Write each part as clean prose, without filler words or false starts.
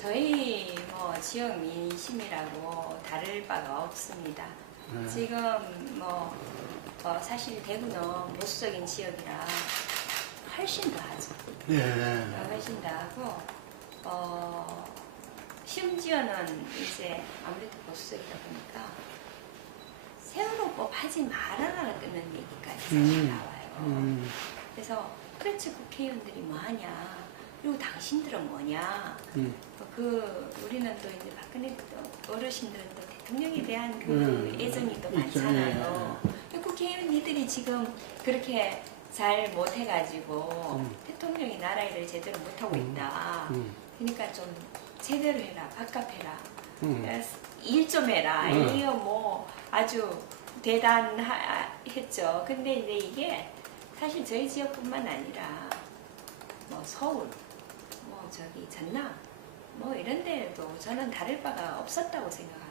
저희 뭐 지역 민심이라고 다를 바가 없습니다. 지금 뭐 사실 대구는 보수적인 지역이라 훨씬 더 하죠. 예. 훨씬 더 하고 심지어는 이제 아무래도 보수적이다 보니까 세월호법 하지 말아라 끊는 얘기까지 사실 나와요. 그래서 도대체 국회의원들이 뭐하냐, 그리고 당신들은 뭐냐. 우리는 또 이제 박근혜 어르신들은 또 대통령에 대한 그 애정이 또 많잖아요. 국회의원들이 지금 그렇게 잘 못해가지고 대통령이 나라 일을 제대로 못하고 있다. 그러니까 좀 제대로 해라, 밥값해라, 일 좀 해라. 이거 뭐 아주 대단했죠. 근데 이제 이게 사실 저희 지역뿐만 아니라 뭐 서울, 뭐 저기 전남, 뭐 이런 데도 저는 다를 바가 없었다고 생각합니다.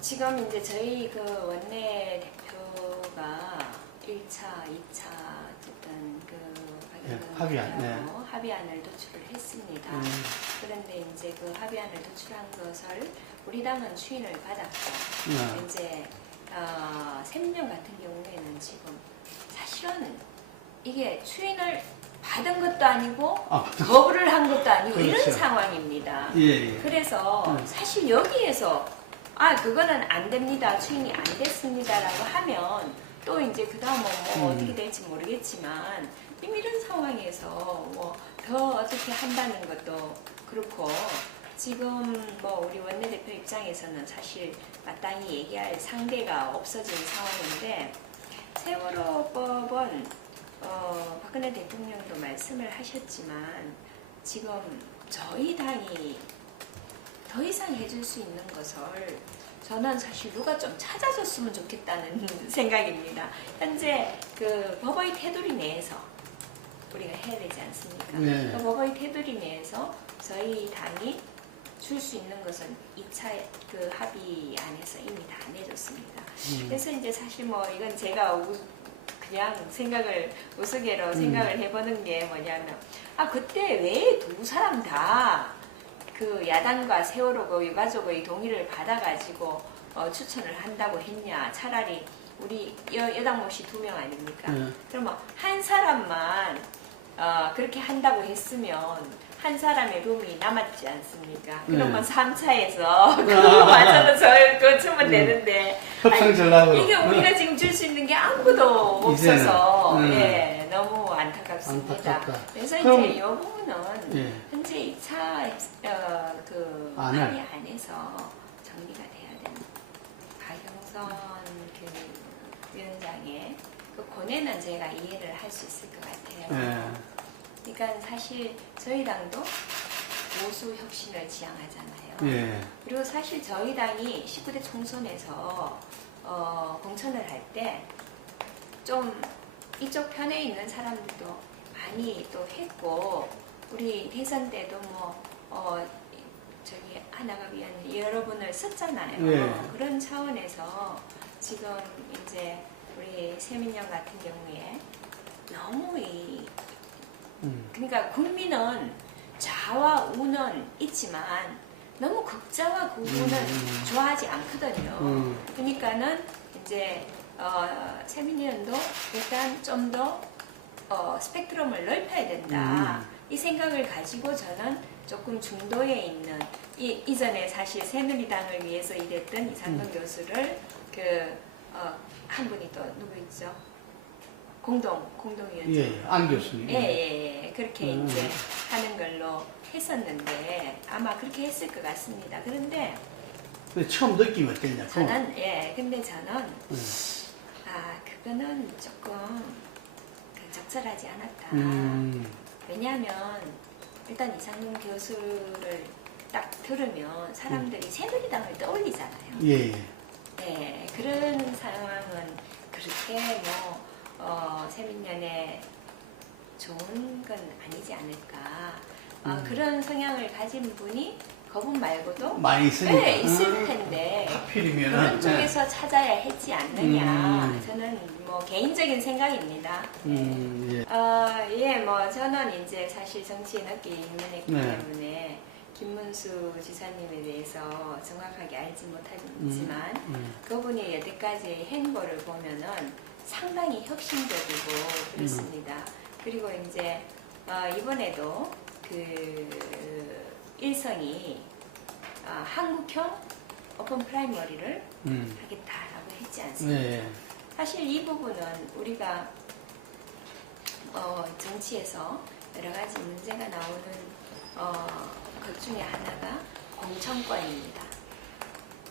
지금 이제 저희 그 원내 대표가 1차, 2차 어쨌든 합의안을 도출을 했습니다. 그런데 이제 그 합의안을 도출한 것을 우리 당은 추인을 받았고 이제 샘명 같은 경우에는 지금 사실은 이게 추인을 받은 것도 아니고 거부를 한 것도 아니고 그렇죠. 이런 상황입니다. 예. 그래서 사실 여기에서 그거는 안 됩니다, 추인이 안 됐습니다라고 하면 또 이제 그 다음은 뭐 어떻게 될지 모르겠지만 이미 이런 상황에서 뭐 더 어떻게 한다는 것도 그렇고 지금 뭐 우리 원내대표 입장에서는 사실 마땅히 얘기할 상대가 없어진 상황인데 세월호법은 박근혜 대통령도 말씀을 하셨지만 지금 저희 당이 더 이상 해줄 수 있는 것을 저는 사실 누가 좀 찾아줬으면 좋겠다는 생각입니다. 현재 그 법의 테두리 내에서 우리가 해야 되지 않습니까? 네. 그 법의 테두리 내에서 저희 당이 줄 수 있는 것은 2차 그 합의안에서 이미 다 내줬습니다. 그래서 이제 사실 뭐 이건 제가 그냥 생각을 우스개로 생각을 해보는 게 뭐냐면 그때 왜 두 사람 다 그 야당과 세월호 그 유가족의 동의를 받아가지고 추천을 한다고 했냐. 차라리 우리 여당 몫이 2명 아닙니까? 그러면 한 사람만 그렇게 한다고 했으면 한 사람의 룸이 남았지 않습니까? 그러면 3차에서 그거 저를 거치면 되는데 이게 우리가 지금 줄 수 있는 게 아무도 없어서 예, 너무 안타깝습니다. 그래서 이제 이 부분은 현재 2차 그 합의 안에서 정리가 돼야 되는 박영선 그 위원장의 그 고뇌는 제가 이해를 할 수 있을 것 같아요. 그러니까 사실 저희 당도 보수 혁신을 지향하잖아요. 그리고 사실 저희 당이 19대 총선에서 공천을 할 때 좀 이쪽 편에 있는 사람들도 많이 또 했고 우리 대선 때도 저기 하나가 위한 여러분을 썼잖아요. 그런 차원에서 지금 이제 우리 세민영 같은 경우에 너무 그러니까 국민은 좌와 우는 있지만 너무 극좌와 극우는 좋아하지 않거든요. 그러니까는 이제 세민연도 일단 좀 더 스펙트럼을 넓혀야 된다. 이 생각을 가지고 저는 조금 중도에 있는 이전에 사실 새누리당을 위해서 일했던 이상돈 교수를 한 분이 또 누구 있죠? 공동위원장. 안 교수님. 그렇게 이제 하는 걸로 했었는데 아마 그렇게 했을 것 같습니다. 그런데 처음 느낌이 어땠냐? 근데 저는 그거는 조금 적절하지 않았다. 왜냐하면 일단 이상돈 교수를 딱 들으면 사람들이 새누리당을 떠올리잖아요. 그런 상황은 그렇게 세민연에 좋은 건 아니지 않을까. 그런 성향을 가진 분이 그분 말고도 많이 있으니까. 있을 텐데 하필이면 그런 쪽에서 찾아야 했지 않느냐. 저는 뭐 개인적인 생각입니다. 저는 이제 사실 정치에 늦게 입문했기 때문에 김문수 김문수 지사님에 대해서 정확하게 알지 못하지만 그분이 여태까지 한 거를 보면은 상당히 혁신적이고 그렇습니다. 그리고 이제 이번에도 그 일성이 한국형 오픈 프라이머리를 하겠다라고 했지 않습니까? 네. 사실 이 부분은 우리가 정치에서 여러 가지 문제가 나오는 것 중에 하나가 공천권입니다.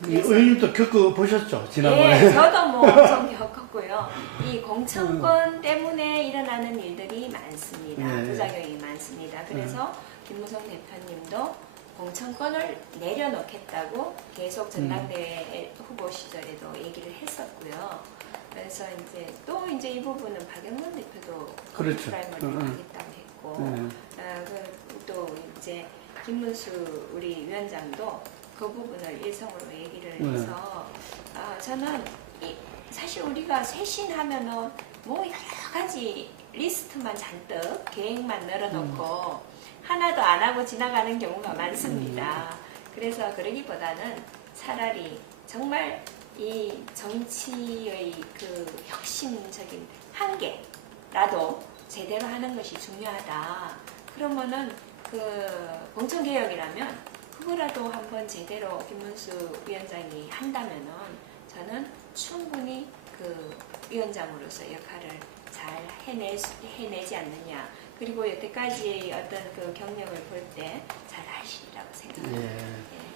의원님도 겪어보셨죠? 지난번에. 예, 저도 뭐 엄청 겪었고요. 이 공천권 때문에 일어나는 일들이 많습니다. 네. 부작용이 많습니다. 그래서 김무성 대표님도 공천권을 내려놓겠다고 계속 전당대회 후보 시절에도 얘기를 했었고요. 그래서 이제 또 이제 이 부분은 박영선 대표도 그렇죠. 프라이머리를 하겠다고 했고, 또 이제 김문수 우리 위원장도 그 부분을 일성으로 얘기를 해서 저는 사실 우리가 쇄신하면은 뭐 여러 가지 리스트만 잔뜩 계획만 늘어놓고 하나도 안 하고 지나가는 경우가 많습니다. 그래서 그러기보다는 차라리 정말 이 정치의 그 혁신적인 한계라도 제대로 하는 것이 중요하다. 그러면은 그 공천개혁이라면 그거라도 한번 제대로 김문수 위원장이 한다면은 저는 충분히 그 위원장으로서 역할을 잘 해내지 않느냐. 그리고 여태까지 어떤 그 경력을 볼 때 잘 하시리라고 생각합니다.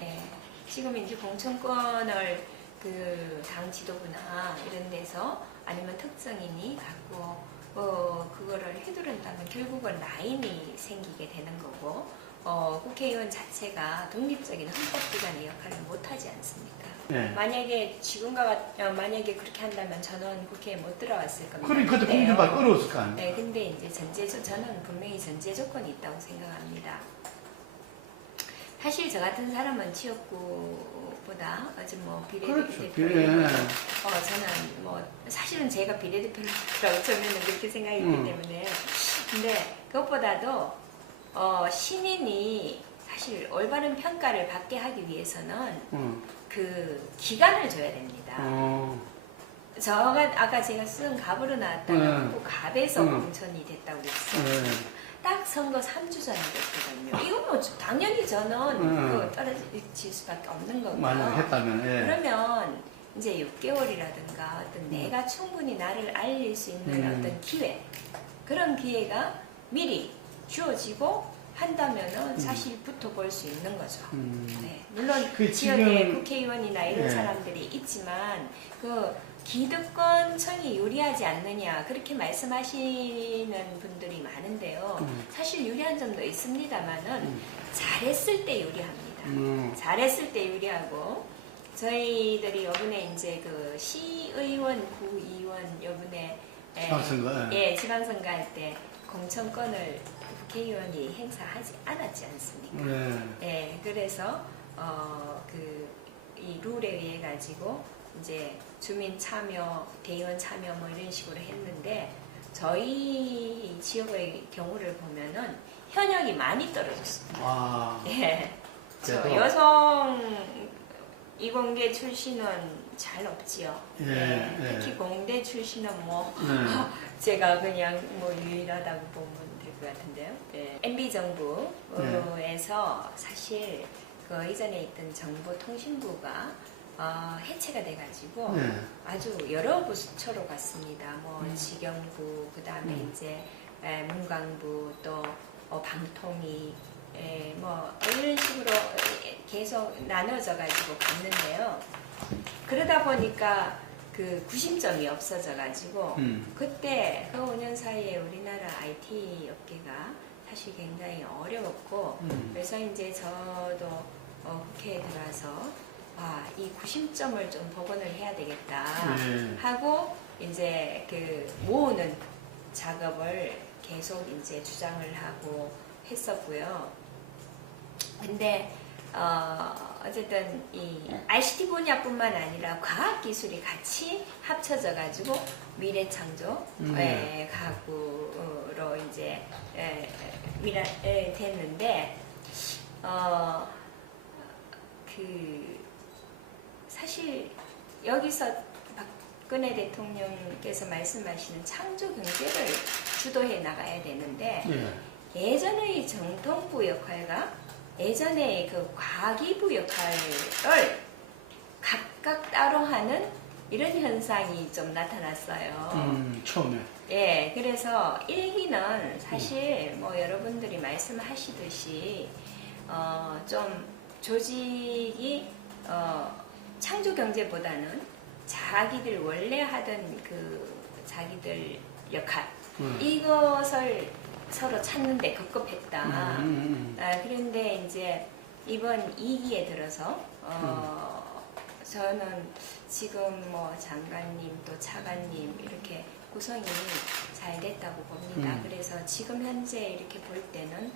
예. 지금 이제 공천권을 그 당 지도부나 이런 데서 아니면 특정인이 갖고 그거를 해두른다면 결국은 라인이 생기게 되는 거고 국회의원 자체가 독립적인 헌법기관의 역할을 못하지 않습니까? 네. 만약에 만약에 그렇게 한다면 저는 국회에 못 들어왔을 겁니다. 그래, 그때 공주가 어려웠을 거 아니에요? 네, 근데 이제 저는 분명히 전제 조건이 있다고 생각합니다. 사실 저 같은 사람은 지역구보다 어제 뭐 비례대표 저는 뭐 사실은 제가 비례대표라고 처음에는 그렇게 생각했기 때문에 근데 그것보다도 시민이 사실 올바른 평가를 받게 하기 위해서는 그 기간을 줘야 됩니다. 아까 제가 쓴 갑으로 나왔다가 그 갑에서 공천이 됐다고 그랬어요. 딱 선거 3주 전에 됐거든요. 이거 뭐 당연히 저는 그 떨어질 수밖에 없는 거고요. 만약 했다면, 그러면 이제 6개월이라든가 어떤 내가 충분히 나를 알릴 수 있는 어떤 기회, 그런 기회가 미리 주어지고 한다면은 사실 붙어볼 수 있는 거죠. 네. 물론 그 지역에 국회의원이나 이런 사람들이 있지만 그 기득권층이 유리하지 않느냐 그렇게 말씀하시는 분들이 많은데요. 사실 유리한 점도 있습니다만은 잘했을 때 유리합니다. 잘했을 때 유리하고 저희들이 요번에 이제 그 시의원, 구의원 요번에 지방선거 할 때 공천권을 국회의원이 행사하지 않았지 않습니까? 그래서 이 룰에 의해 가지고 이제 주민 참여, 대의원 참여 뭐 이런 식으로 했는데 저희 지역의 경우를 보면은 현역이 많이 떨어졌습니다. 저 여성 이공계 출신은 잘 없지요. 특히 공대 출신은 뭐 제가 그냥 뭐 유일하다고 보면 될 것 같은데요. MB 정부에서 사실 그 이전에 있던 정보통신부가 해체가 돼가지고 아주 여러 부처로 갔습니다. 뭐 직영부, 그 다음에 이제 문광부, 또 방통위, 뭐 이런 식으로 계속 나눠져가지고 갔는데요. 그러다 보니까 그 구심점이 없어져가지고 그때 그 5년 사이에 우리나라 IT 업계가 사실 굉장히 어려웠고 그래서 이제 저도 국회에 들어와서 이 구심점을 좀 복원을 해야 되겠다 하고 이제 그 모으는 작업을 계속 이제 주장을 하고 했었고요. 근데 어쨌든 이 ICT 분야뿐만 아니라 과학 기술이 같이 합쳐져 가지고 미래창조 가구로 이제 됐는데 사실 여기서 박근혜 대통령께서 말씀하시는 창조 경제를 주도해 나가야 되는데 예. 예전의 정통부 역할과 예전의 그 과기부 역할을 각각 따로 하는 이런 현상이 좀 나타났어요. 처음에. 예, 그래서 일기는 사실 뭐 여러분들이 말씀하시듯이 좀 조직이 창조 경제보다는 자기들 원래 하던 그 자기들 역할 이것을 서로 찾는데 급급했다. 그런데 이제 이번 2기에 들어서 저는 지금 뭐 장관님 또 차관님 이렇게 구성이 잘 됐다고 봅니다. 그래서 지금 현재 이렇게 볼 때는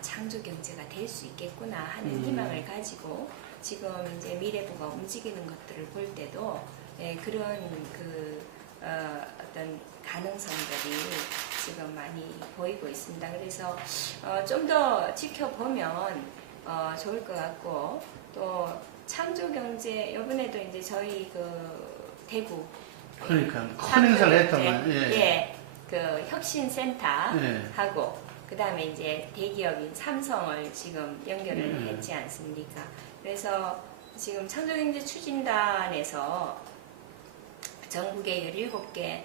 창조 경제가 될 수 있겠구나 하는 희망을 가지고 지금 이제 미래부가 움직이는 것들을 볼 때도 그런 어떤 가능성들이 지금 많이 보이고 있습니다. 그래서 좀 더 지켜보면 좋을 것 같고 또 창조 경제 이번에도 이제 저희 그 대구 그러니까 큰 행사를 했더만. 그 혁신센터하고 그 다음에 이제 대기업인 삼성을 지금 연결을 했지 않습니까? 그래서 지금 창조경제 추진단에서 전국의 17개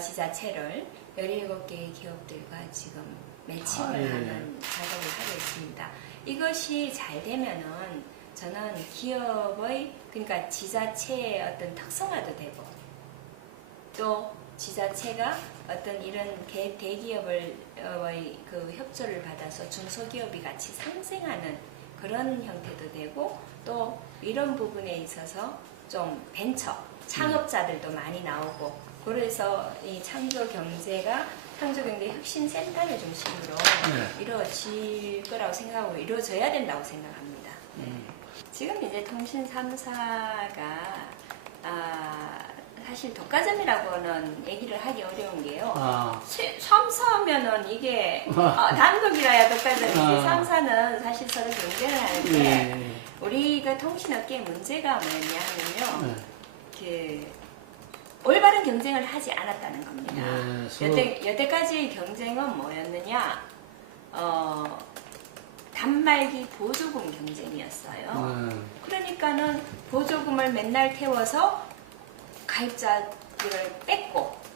지자체를 17개의 기업들과 지금 매칭을 하는 작업을 하고 있습니다. 이것이 잘 되면은 저는 기업의 그러니까 지자체의 어떤 특성화도 되고 또 지자체가 어떤 이런 대기업을 그 협조를 받아서 중소기업이 같이 상생하는 그런 형태도 되고 또 이런 부분에 있어서 좀 벤처 창업자들도 많이 나오고 그래서 이 창조경제 혁신센터를 중심으로 이루어질 거라고 생각하고 이루어져야 된다고 생각합니다. 지금 이제 통신 3사가 사실 독과점이라고는 얘기를 하기 어려운 게요. 3사면은 이게 단독이라야 독과점이지 3사는 사실 서로 경쟁을 하는데 우리 그 통신업계의 문제가 뭐였냐면요. 그 올바른 경쟁을 하지 않았다는 겁니다. 여태까지의 경쟁은 뭐였느냐? 단말기 보조금 경쟁이었어요. 그러니까는 보조금을 맨날 태워서 가입자들을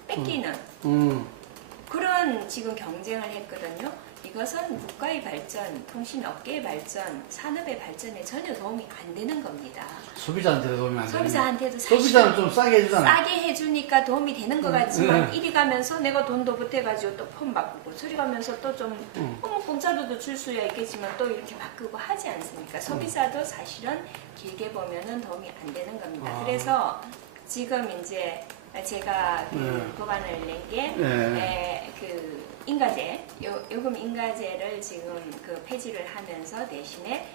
뺏기는 그런 지금 경쟁을 했거든요. 이것은 국가의 발전, 통신업계의 발전, 산업의 발전에 전혀 도움이 안 되는 겁니다. 소비자한테도 도움이 안 되는 소비자한테도 사실 소비자는 좀 싸게 해주잖아. 싸게 해주니까 도움이 되는 것 같지만 이리 가면서 내가 돈도 보태가지고 또 폰 바꾸고 저리 가면서 또 좀 공짜로도 줄 수야 있겠지만 또 이렇게 바꾸고 하지 않습니까? 소비자도 사실은 길게 보면은 도움이 안 되는 겁니다. 그래서 지금 이제 제가 그 법안을 낸 게 그 인가제 요금 인가제를 지금 그 폐지를 하면서 대신에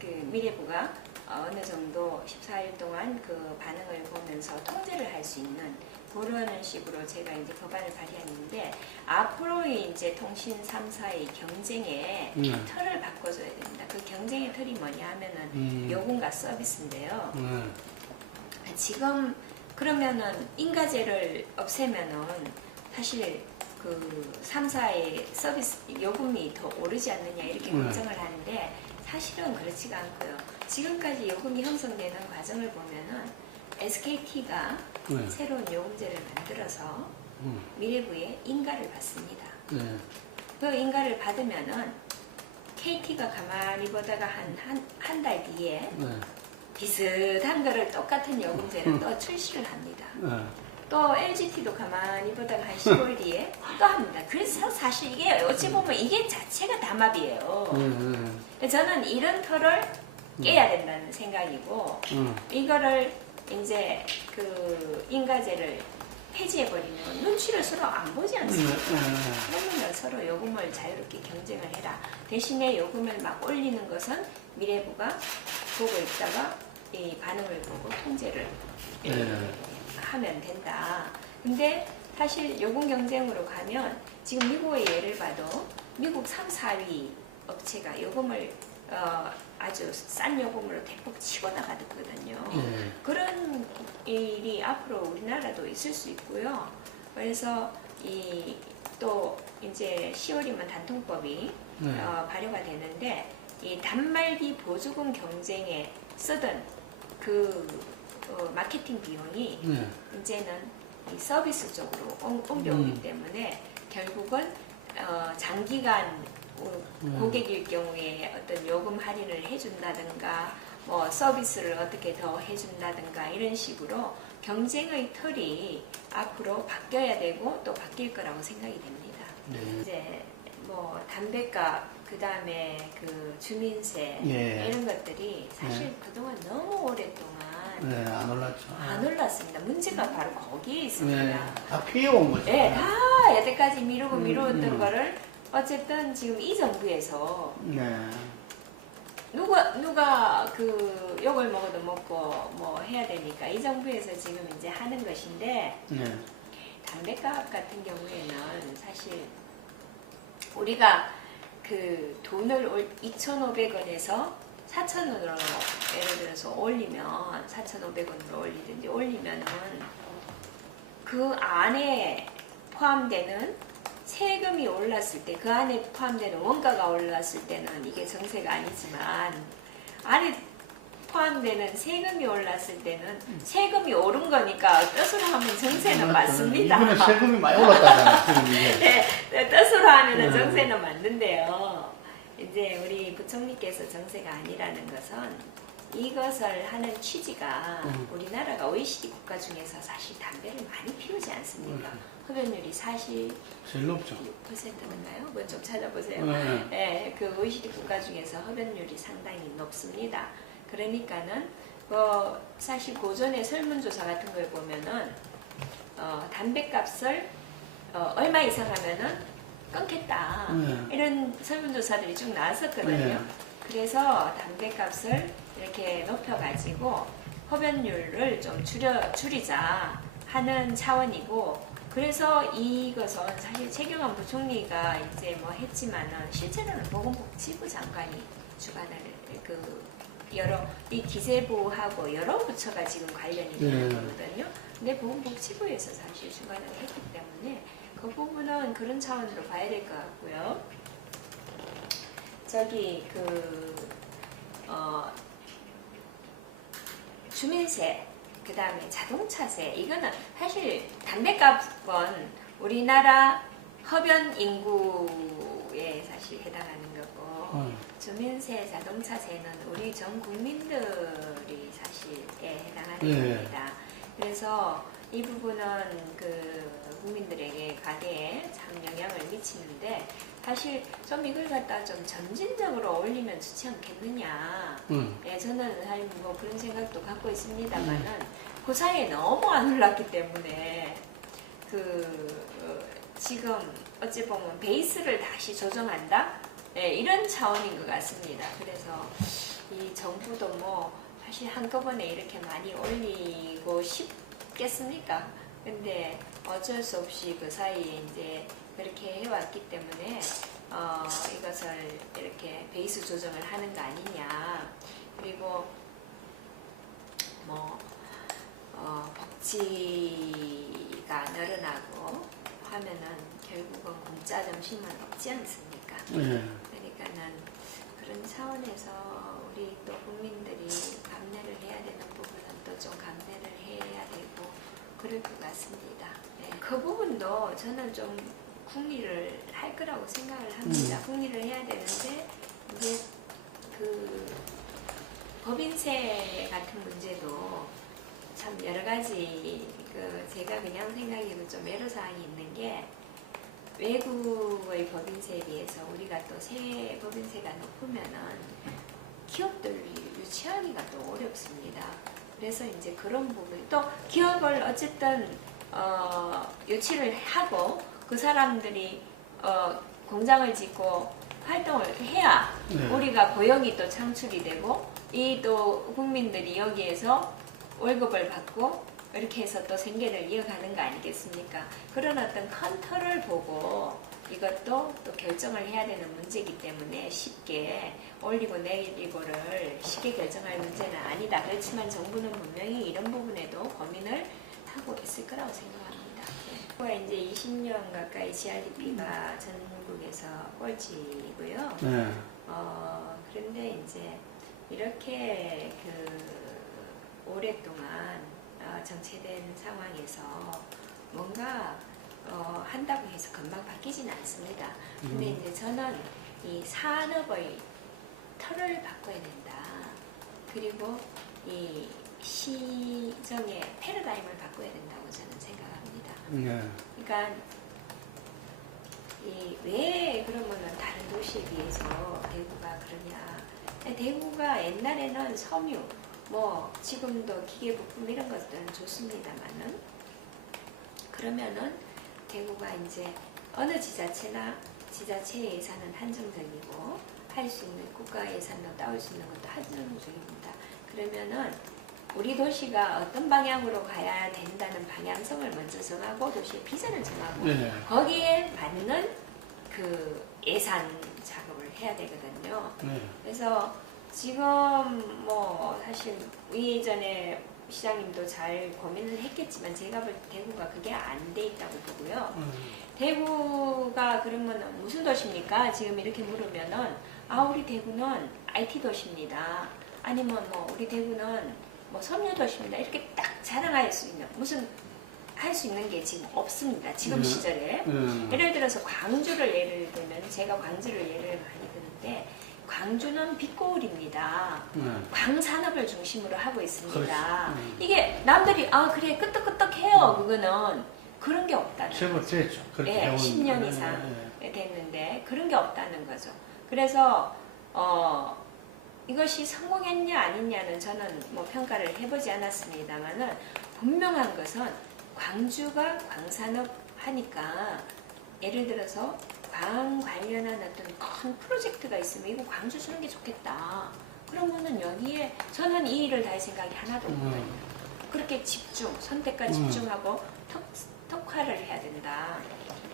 그 미래부가 어느 정도 14일 동안 그 반응을 보면서 통제를 할 수 있는 그런 식으로 제가 이제 법안을 발의했는데 앞으로의 이제 통신 3사의 경쟁에 틀을 바꿔줘야 됩니다. 그 경쟁의 틀이 뭐냐 하면은 요금과 서비스인데요. 지금 그러면은 인가제를 없애면은 사실 그 3사의 서비스 요금이 더 오르지 않느냐 이렇게 걱정을 하는데 사실은 그렇지가 않고요. 지금까지 요금이 형성되는 과정을 보면은 SKT가 새로운 요금제를 만들어서 미래부에 인가를 받습니다. 그 인가를 받으면은 KT가 가만히 보다가 한 달 뒤에 비슷한 거를 똑같은 요금제를 또 출시를 합니다. 또 LGT도 가만히 보다가 한 10월 뒤에 또 합니다. 그래서 사실 이게 어찌 보면 이게 자체가 담합이에요. 저는 이런 틀을 깨야 된다는 생각이고 이거를 이제 그 인가제를 폐지해버리면 눈치를 서로 안 보지 않습니까? 그러면 서로 요금을 자유롭게 경쟁을 해라. 대신에 요금을 막 올리는 것은 미래부가 보고 있다가 이 반응을 보고 통제를 하면 된다. 근데 사실 요금 경쟁으로 가면 지금 미국의 예를 봐도 미국 3, 4위 업체가 요금을 아주 아주 싼 요금으로 대폭 치고 나가거든요. 예. 그런 일이 앞으로 우리나라도 있을 수 있고요. 그래서 또 이제 10월이면 단통법이 네. 발효가 되는데 이 단말기 보조금 경쟁에 쓰던 그 마케팅 비용이 네. 이제는 이 서비스 쪽으로 옮겨오기 때문에 결국은 장기간 고객일 경우에 어떤 요금 할인을 해준다든가 뭐 서비스를 어떻게 더 해준다든가 이런 식으로 경쟁의 틀이 앞으로 바뀌어야 되고 또 바뀔 거라고 생각이 됩니다. 네. 이제 뭐 담배값 그 다음에 그 주민세 예. 이런 것들이 사실 그동안 너무 오랫동안 네, 안 올랐죠. 안 올랐습니다. 문제가 바로 거기에 네. 있습니다. 다 피해온 거죠. 네, 다 여태까지 미루었던 음. 거를 어쨌든 지금 이 정부에서 네. 누가 그 욕을 먹어도 먹고 뭐 해야 되니까 이 정부에서 지금 이제 하는 것인데 네. 담배값 같은 경우에는 사실 우리가 그 돈을 2,500원에서 4,000원으로 예를 들어서 올리면 4,500원으로 올리든지 올리면은 그 안에 포함되는 세금이 올랐을 때 그 안에 포함되는 원가가 올랐을 때는 이게 정세가 아니지만 안에 포함되는 세금이 올랐을 때는 세금이 오른 거니까 뜻으로 하면 정세는 맞습니다. 이번에 세금이 많이 올랐다잖아요. 지금 이게. 네, 뜻으로 하면 정세는 맞는데요. 이제 우리 부총리께서 정세가 아니라는 것은 이것을 하는 취지가 우리나라가 OECD 국가 중에서 사실 담배를 많이 피우지 않습니까? 흡연율이 46%인가요? 제일 높죠. 그건 좀 찾아보세요. 네. 네, 그 OECD 국가 중에서 흡연율이 상당히 높습니다. 그러니까는 사실 고전의 설문조사 같은 걸 보면은 담배값을 얼마 이상 하면은 끊겠다 이런 설문조사들이 쭉 나왔었거든요. 네. 그래서 담배값을 이렇게 높여가지고 흡연율을 좀 줄이자 하는 차원이고, 그래서 이것은 사실 최경환 부총리가 이제 뭐 했지만은 실제로는 보건복지부 장관이 주관을 이 기재부하고 여러 부처가 지금 관련이 되는 거거든요. 근데 보건복지부에서 사실 주관을 했기 때문에 그 부분은 그런 차원으로 봐야 될 것 같고요. 저기 주민세, 그 다음에 자동차세, 이거는 사실 담배값은 우리나라 흡연 인구에 사실 해당하는 거고, 주민세, 자동차세는 우리 전 국민들이 사실에 해당하는 겁니다. 그래서 이 부분은 국민들에게 가게에 참 영향을 미치는데, 사실 좀 이걸 갖다 좀 점진적으로 올리면 좋지 않겠느냐. 예, 저는 사실 뭐 그런 생각도 갖고 있습니다만은 그 사이에 너무 안 올랐기 때문에 지금 어찌 보면 베이스를 다시 조정한다. 예, 이런 차원인 것 같습니다. 그래서 이 정부도 뭐 사실 한꺼번에 이렇게 많이 올리고 싶겠습니까? 근데 어쩔 수 없이 그 사이에 이제 그렇게 해왔기 때문에 이것을 이렇게 베이스 조정을 하는 거 아니냐. 그리고 뭐 복지가 늘어나고 하면은 결국은 공짜 점심은 없지 않습니까? 그러니까는 그런 차원에서 우리 또 국민들이 감내를 해야 되는 부분은 또 좀 감내를 해야 되고 그럴 것 같습니다. 네, 그 부분도 저는 좀 궁리를 할 거라고 생각을 합니다. 궁리를 해야 되는데 이제 법인세 같은 문제도 참 여러 가지 제가 그냥 생각해도 좀 애로사항이 있는 게, 외국의 법인세에 비해서 우리가 또 법인세가 높으면은 기업들이 유치하기가 또 어렵습니다. 그래서 이제 그런 부분, 또 기업을 어쨌든 유치를 하고 그 사람들이 공장을 짓고 활동을 해야 우리가 고용이 또 창출이 되고 이 또 국민들이 여기에서 월급을 받고 이렇게 해서 또 생계를 이어가는 거 아니겠습니까? 그런 어떤 큰 틀을 보고 이것도 또 결정을 해야 되는 문제이기 때문에 쉽게 올리고 내리고를 쉽게 결정할 문제는 아니다. 그렇지만 정부는 분명히 이런 부분에도 고민을 하고 있을 거라고 생각합니다. 네. 이제 20년 가까이 GRDP가 전국에서 꼴찌고요. 네. 그런데 이제 이렇게 오랫동안 정체된 상황에서 뭔가 한다고 해서 금방 바뀌지는 않습니다. 근데 이제 저는 이 산업의 틀을 바꿔야 된다. 그리고 이 시정의 패러다임을 바꿔야 된다고 저는 생각합니다. 네. 그러니까 왜 그러면은 다른 도시에 비해서 대구가 그러냐? 대구가 옛날에는 섬유, 뭐 지금도 기계부품 이런 것들은 좋습니다만은 그러면은 대구가 이제 어느 지자체나 지자체의 예산은 한정적이고 할 수 있는 국가 예산도 따올 수 있는 것도 한정적입니다. 그러면은 우리 도시가 어떤 방향으로 가야 된다는 방향성을 먼저 정하고 도시의 비전을 정하고 네. 거기에 맞는 그 예산 작업을 해야 되거든요. 네. 그래서 지금 뭐 사실 이전에 시장님도 잘 고민을 했겠지만 제가 볼 때 대구가 그게 안 돼 있다고 보고요. 대구가 그러면 무슨 도시입니까? 지금 이렇게 물으면은 우리 대구는 IT 도시입니다. 아니면 뭐 우리 대구는 뭐 섬유 도시입니다. 이렇게 딱 자랑할 수 있는 무슨 할 수 있는 게 지금 없습니다. 지금 시절에 예를 들어서 광주를 예를 들면 제가 광주를 예를 많이 드는데 광주는 빛고울입니다. 광산업을 중심으로 하고 있습니다. 이게 남들이 그래 끄떡끄떡해요. 그거는 그런 게 없다는 제법 거죠. 됐죠. 그렇게 네, 배운- 10년 이상 됐는데 그런 게 없다는 거죠. 그래서 이것이 성공했냐 아니냐는 저는 뭐 평가를 해보지 않았습니다만은 분명한 것은 광주가 광산업 하니까 예를 들어서 광 관련한 어떤 큰 프로젝트가 있으면 이거 광주 주는 게 좋겠다. 그러면은 여기에 저는 이 일을 다 할 생각이 하나도 없거든요. 그렇게 선택과 집중하고 특화를 해야 된다.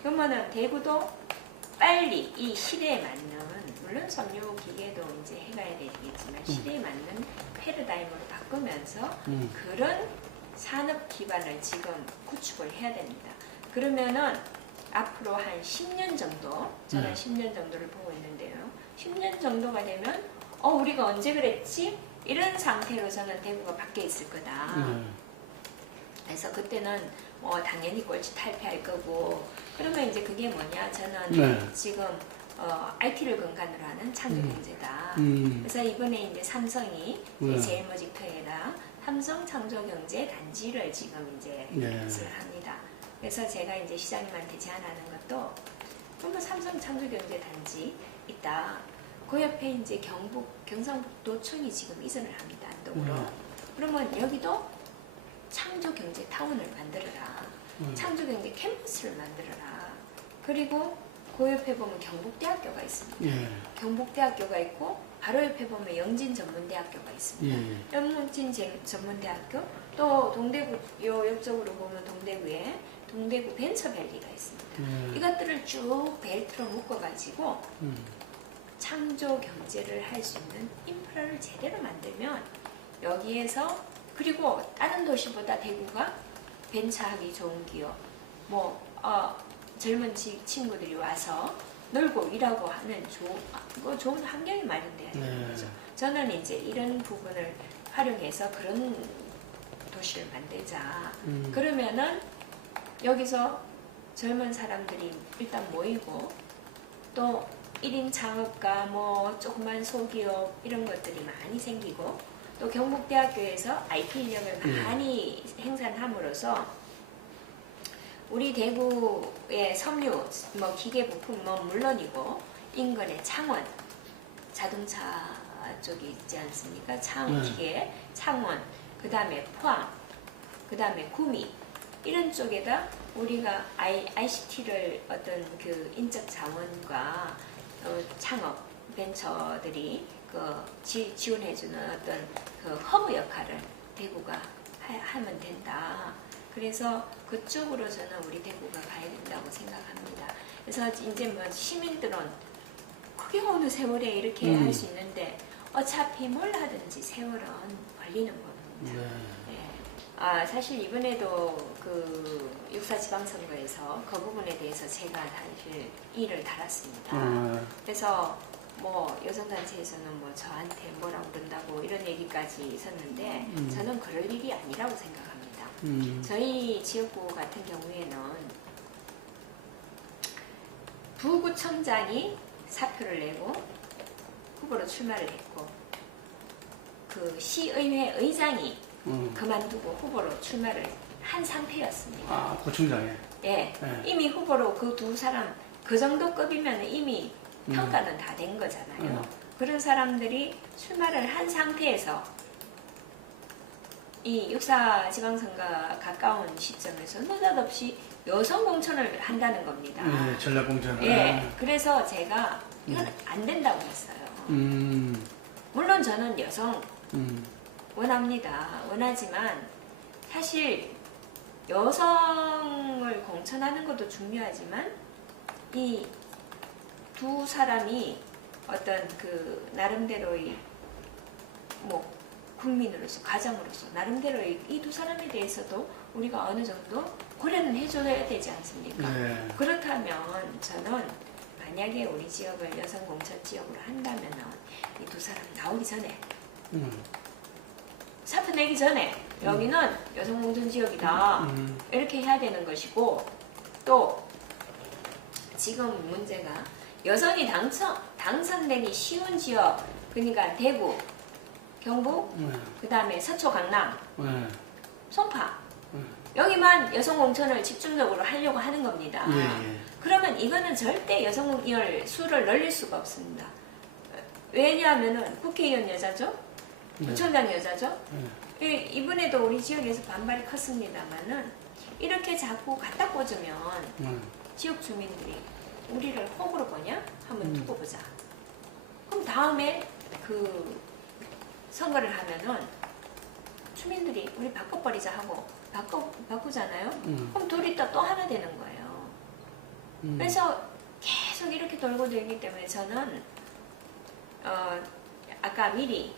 그러면은 대구도 빨리 이 시대에 맞는 물론 섬유 기계도 이제 해가야 되겠지만 시대에 맞는 패러다임으로 바꾸면서 그런 산업 기반을 지금 구축을 해야 됩니다. 그러면은 앞으로 한 10년 정도, 저는 10년 정도를 보고 있는데요. 10년 정도가 되면 우리가 언제 그랬지? 이런 상태로 저는 대구가 바뀌어 있을 거다. 그래서 그때는 뭐 당연히 꼴찌 탈피할 거고 그러면 이제 그게 뭐냐? 저는 지금 IT를 근간으로 하는 창조경제다. 그래서 이번에 이제 삼성이 제일모직터에다 삼성 창조경제 단지를 지금 이제 개설을 합니다. 그래서 제가 이제 시장님한테 제안하는 것도 그러면 삼성 창조경제 단지 있다. 그 옆에 이제 경상북도청이 지금 이전을 합니다. 안동으로. 그러면 여기도 창조경제 타운을 만들어라. 창조경제 캠퍼스를 만들어라. 그리고 그 옆에 보면 경북대학교가 있습니다. 경북대학교가 있고 바로 옆에 보면 영진전문대학교가 있습니다. 영진 전문대학교 또 동대구 요 옆쪽으로 보면 동대구에 동대구 벤처밸리가 있습니다. 이것들을 쭉 벨트로 묶어가지고 창조 경제를 할 수 있는 인프라를 제대로 만들면 여기에서 그리고 다른 도시보다 대구가 벤처하기 좋은 기업 젊은 친구들이 와서 놀고 일하고 하는 좋은 환경이 마련돼야 되는 거죠. 저는 이제 이런 부분을 활용해서 그런 도시를 만들자. 그러면은 여기서 젊은 사람들이 일단 모이고 또 1인 창업가 뭐 조그만 소기업 이런 것들이 많이 생기고 또 경북대학교에서 IT 인력을 많이 생산함으로써 우리 대구의 섬유, 뭐 기계 부품 뭐 물론이고 인근의 창원, 자동차 쪽이 있지 않습니까? 기계, 창원, 그 다음에 포항, 그 다음에 구미 이런 쪽에다 우리가 ICT를 어떤 그 인적 자원과 창업 벤처들이 지원해주는 어떤 그 허브 역할을 대구가 하면 된다. 그래서 그쪽으로 저는 우리 대구가 가야 된다고 생각합니다. 그래서 이제 뭐 시민들은 그게 어느 세월에 이렇게 할 수 있는데 어차피 뭘 하든지 세월은 걸리는 겁니다. 네. 사실 이번에도 그 육사지방선거에서 그 부분에 대해서 제가 사실 일을 달았습니다. 그래서 뭐 여성단체에서는 뭐 저한테 뭐라고 그런다고 이런 얘기까지 있었는데 저는 그럴 일이 아니라고 생각합니다. 저희 지역구 같은 경우에는 부구청장이 사표를 내고 후보로 출마를 했고 그 시의회 의장이 그만두고 후보로 출마를 한 상태였습니다. 아, 구청장에. 예, 네. 이미 후보로 그 두 사람 그 정도 급이면 이미 평가는 다 된 거잖아요. 그런 사람들이 출마를 한 상태에서 이 육사 지방선거가 가까운 시점에서 느닷없이 여성 공천을 한다는 겁니다. 네, 전략 공천을. 예, 그래서 제가 이건 안 된다고 했어요. 물론 저는 여성 원합니다. 원하지만 사실 여성을 공천하는 것도 중요하지만 이 두 사람이 어떤 그 나름대로의 뭐 국민으로서 가정으로서 나름대로의 이 두 사람에 대해서도 우리가 어느 정도 고려는 해줘야 되지 않습니까? 네. 그렇다면 저는 만약에 우리 지역을 여성 공천 지역으로 한다면 이 두 사람 나오기 전에 사표 내기 전에 여기는 여성 공천 지역이다 이렇게 해야 되는 것이고 또 지금 문제가 여성이 당선되기 쉬운 지역 그러니까 대구, 경북, 그 다음에 서초, 강남, 송파 여기만 여성 공천을 집중적으로 하려고 하는 겁니다. 그러면 이거는 절대 여성을 수를 늘릴 수가 없습니다. 왜냐하면은 국회의원 여자죠? 구청장 여자죠? 이번에도 우리 지역에서 반발이 컸습니다만은 이렇게 자꾸 갖다 꽂으면 지역 주민들이 우리를 호구로 보냐? 한번 두고 보자. 그럼 다음에 그 선거를 하면은 주민들이 우리 바꿔버리자 하고 바꾸잖아요? 그럼 둘이 또 하나 되는 거예요. 그래서 계속 이렇게 돌고 돌기 때문에 저는 아까 미리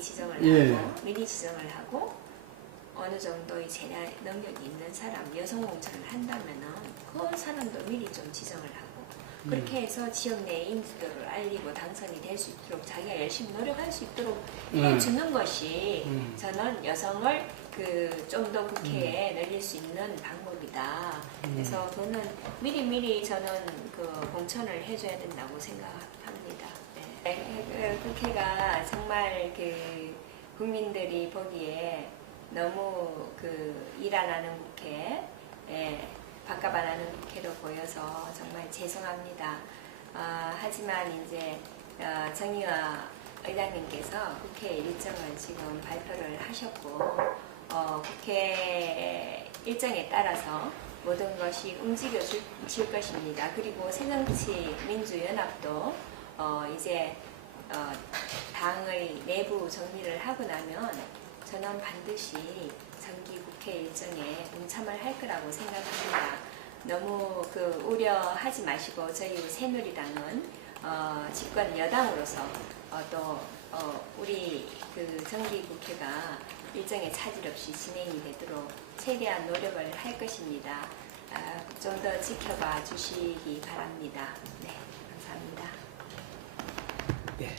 지정을 하고 어느 정도의 재량 능력이 있는 사람 여성 공천을 한다면은 그 사람도 미리 좀 지정을 하고 그렇게 해서 지역 내 인지도를 알리고 당선이 될 수 있도록 자기가 열심히 노력할 수 있도록 해주는 것이 저는 여성을 그 좀 더 국회에 늘릴 수 있는 방법이다. 그래서 그거는 미리 저는 그 공천을 해줘야 된다고 생각합니다. 네. 국회가 정말 그 국민들이 보기에 너무 그 일 안 하는 국회, 밥값 안 하는 국회로 보여서 정말 죄송합니다. 하지만 이제 정의화 의장님께서 국회 일정을 지금 발표를 하셨고 국회 일정에 따라서 모든 것이 움직여질 것입니다. 그리고 새정치민주연합도 이제 당의 내부 정리를 하고 나면 저는 반드시 정기 국회 일정에 동참을 할 거라고 생각합니다. 너무 그 우려하지 마시고 저희 새누리당은 집권 여당으로서 또 우리 그 정기 국회가 일정에 차질 없이 진행이 되도록 최대한 노력을 할 것입니다. 좀 더 지켜봐 주시기 바랍니다. 네, 감사합니다. 네.